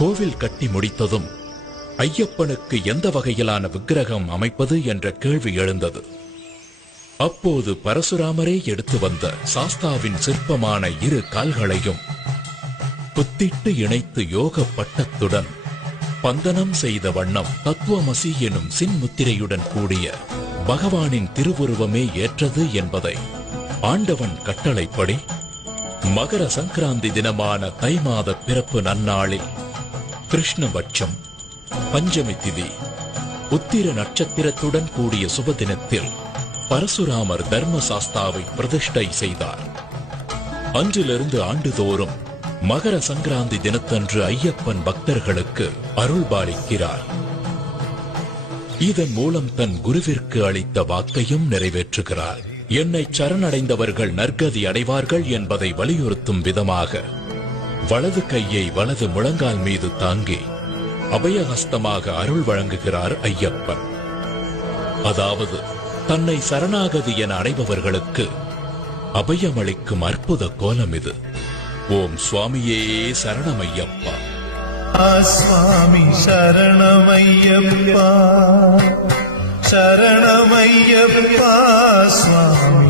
கோவில் கட்டி முடித்ததும் ஐயப்பனுக்கு எந்த வகையிலான விக்கிரகம் அமைப்பது என்ற கேள்வி எழுந்தது. அப்போது பரசுராமரே எடுத்து வந்த சாஸ்தாவின் சிற்பமான 2 கால்களையும் குத்திட்டு இணைத்து யோக பட்டத்துடன் பந்தனம் செய்த வண்ணம் தத்துவமசி எனும் சின்முத்திரையுடன் கூடிய பகவானின் திருவுருவமே ஏற்றது என்பதை ஆண்டவன் கட்டளைப்படி மகர சங்கராந்தி தினமான தை மாத பிறப்பு நன்னாளில் கிருஷ்ணபட்சம் பஞ்சமி திதி உத்திர நட்சத்திரத்துடன் கூடிய சுபதினத்தில் பரசுராமர் தர்மசாஸ்தாவை பிரதிஷ்டை செய்தார். அன்றிலிருந்து ஆண்டுதோறும் மகர சங்கராந்தி தினத்தன்று ஐயப்பன் பக்தர்களுக்கு அருள்பாலிக்கிறார். இதன் மூலம் தன் குருவிற்கு அளித்த வாக்கையும் நிறைவேற்றுகிறார். என்னை சரணடைந்தவர்கள் நற்கதி அடைவார்கள் என்பதை வலியுறுத்தும் விதமாக வலது கையை வலது முழங்கால் மீது தாங்கி அபயஹஸ்தமாக அருள் வழங்குகிறார் ஐயப்பன். அதாவது தன்னை சரணாகதி என அடைபவர்களுக்கு அபயமளிக்கும் அற்புத கோலம் இது. ஓம் சுவாமியே சரணமையப்பா. சுவாமி சரணமையப்பா, சரணமையப்பா சுவாமி.